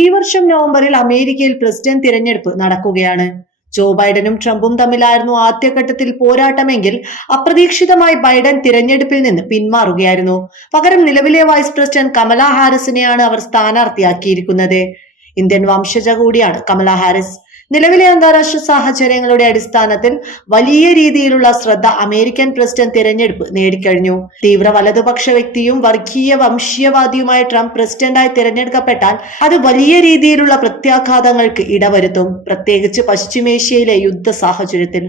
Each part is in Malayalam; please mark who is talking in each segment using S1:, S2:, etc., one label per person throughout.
S1: ഈ വർഷം നവംബറിൽ അമേരിക്കയിൽ പ്രസിഡന്റ് തിരഞ്ഞെടുപ്പ് നടക്കുകയാണ്. ജോ ബൈഡനും ട്രംപും തമ്മിലായിരുന്നു ആദ്യഘട്ടത്തിൽ പോരാട്ടമെങ്കിൽ അപ്രതീക്ഷിതമായി ബൈഡൻ തിരഞ്ഞെടുപ്പിൽ നിന്ന് പിന്മാറുകയായിരുന്നു. പകരം നിലവിലെ വൈസ് പ്രസിഡന്റ് കമലാ ഹാരിസിനെയാണ് അവർ സ്ഥാനാർത്ഥിയാക്കിയിരിക്കുന്നത്. ഇന്ത്യൻ വംശജ കൂടിയാണ് കമലാ ഹാരിസ്. നിലവിലെ അന്താരാഷ്ട്ര സാഹചര്യങ്ങളുടെ അടിസ്ഥാനത്തിൽ വലിയ രീതിയിലുള്ള ശ്രദ്ധ അമേരിക്കൻ പ്രസിഡന്റ് തിരഞ്ഞെടുപ്പ് നേടിക്കഴിഞ്ഞു. തീവ്ര വലതുപക്ഷ വ്യക്തിയും വർഗീയ വംശീയവാദിയുമായ ട്രംപ് പ്രസിഡന്റായി തിരഞ്ഞെടുക്കപ്പെട്ടാൽ അത് വലിയ രീതിയിലുള്ള പ്രത്യാഘാതങ്ങൾക്ക് ഇടവരുത്തും പ്രത്യേകിച്ച് പശ്ചിമേഷ്യയിലെ യുദ്ധ സാഹചര്യത്തിൽ.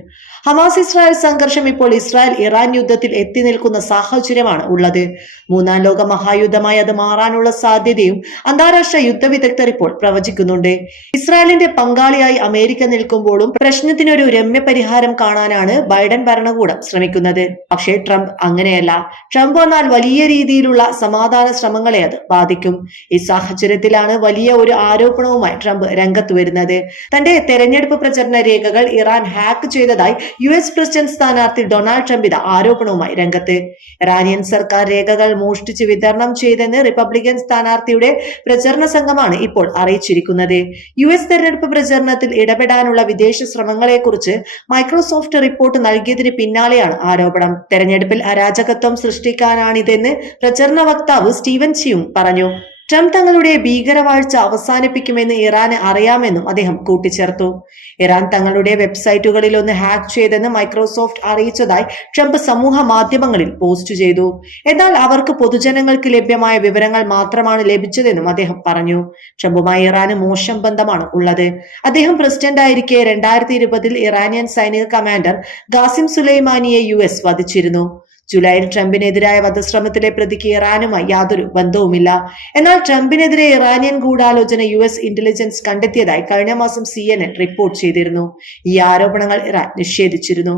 S1: ഹമാസ് ഇസ്രായേൽ സംഘർഷം ഇപ്പോൾ ഇസ്രായേൽ ഇറാൻ യുദ്ധത്തിൽ എത്തി നിൽക്കുന്ന സാഹചര്യമാണ് ഉള്ളത്. മൂന്നാം ലോക മഹായുദ്ധമായി അത് മാറാനുള്ള സാധ്യതയും അന്താരാഷ്ട്ര യുദ്ധ വിദഗ്ധർ ഇപ്പോൾ പ്രവചിക്കുന്നുണ്ട്. ഇസ്രായേലിന്റെ പങ്കാളിയായി അമേരിക്ക നിൽക്കുമ്പോഴും പ്രശ്നത്തിനൊരു രമ്യ പരിഹാരം കാണാനാണ് ബൈഡൻ ഭരണകൂടം ശ്രമിക്കുന്നത്. പക്ഷേ ട്രംപ് അങ്ങനെയല്ല. ട്രംപ് വന്നാൽ വലിയ രീതിയിലുള്ള സമാധാന ശ്രമങ്ങളെ അത് ബാധിക്കും. ഈ സാഹചര്യത്തിലാണ് വലിയ ഒരു ആരോപണവുമായി ട്രംപ് രംഗത്ത് വരുന്നത്. തന്റെ തെരഞ്ഞെടുപ്പ് പ്രചരണ രേഖകൾ ഇറാൻ ഹാക്ക് ചെയ്തതായി യു എസ് പ്രസിഡന്റ് സ്ഥാനാർത്ഥി ഡൊണാൾഡ് ട്രംപ് ഇത് ആരോപണവുമായി രംഗത്ത്. ഇറാനിയൻ സർക്കാർ രേഖകൾ മോഷ്ടിച്ച് വിതരണം ചെയ്തെന്ന് റിപ്പബ്ലിക്കൻ സ്ഥാനാർത്ഥിയുടെ പ്രചരണ സംഘമാണ് ഇപ്പോൾ അറിയിച്ചിരിക്കുന്നത്. യു എസ് തെരഞ്ഞെടുപ്പ് പ്രചരണത്തിൽ ഇടപെടാനുള്ള വിദേശ ശ്രമങ്ങളെക്കുറിച്ച് മൈക്രോസോഫ്റ്റ് റിപ്പോർട്ട് നൽകിയതിന് പിന്നാലെയാണ് ആരോപണം. തെരഞ്ഞെടുപ്പിൽ അരാജകത്വം സൃഷ്ടിക്കാനാണിതെന്ന് പ്രചരണ വക്താവ് സ്റ്റീവൻ ചിയും പറഞ്ഞു. ട്രംപ് തങ്ങളുടെ ഭീകരവാഴ്ച അവസാനിപ്പിക്കുമെന്ന് ഇറാന് അറിയാമെന്നും അദ്ദേഹം കൂട്ടിച്ചേർത്തു. ഇറാൻ തങ്ങളുടെ വെബ്സൈറ്റുകളിൽ ഒന്ന് ഹാക്ക് ചെയ്തെന്ന് മൈക്രോസോഫ്റ്റ് അറിയിച്ചതായി ട്രംപ് സമൂഹ മാധ്യമങ്ങളിൽ പോസ്റ്റ് ചെയ്തു. എന്നാൽ അവർക്ക് പൊതുജനങ്ങൾക്ക് ലഭ്യമായ വിവരങ്ങൾ മാത്രമാണ് ലഭിച്ചതെന്നും അദ്ദേഹം പറഞ്ഞു. ട്രംപുമായി ഇറാന് മോശം ബന്ധമാണ് ഉള്ളത്. അദ്ദേഹം പ്രസിഡന്റ് ആയിരിക്കെ രണ്ടായിരത്തി ഇരുപതിൽ ഇറാനിയൻ സൈനിക കമാൻഡർ ഗാസിം സുലൈമാനിയെ യു എസ് വധിച്ചിരുന്നു. ജൂലൈയിൽ ട്രംപിനെതിരായ വധശ്രമത്തിലെ പ്രതിക്ക് ഇറാനുമായി യാതൊരു ബന്ധവുമില്ല. എന്നാൽ ട്രംപിനെതിരെ ഇറാനിയൻ ഗൂഢാലോചന യു എസ് ഇന്റലിജൻസ് കണ്ടെത്തിയതായി കഴിഞ്ഞ മാസം സി റിപ്പോർട്ട് ചെയ്തിരുന്നു. ഈ ആരോപണങ്ങൾ ഇറാൻ നിഷേധിച്ചിരുന്നു.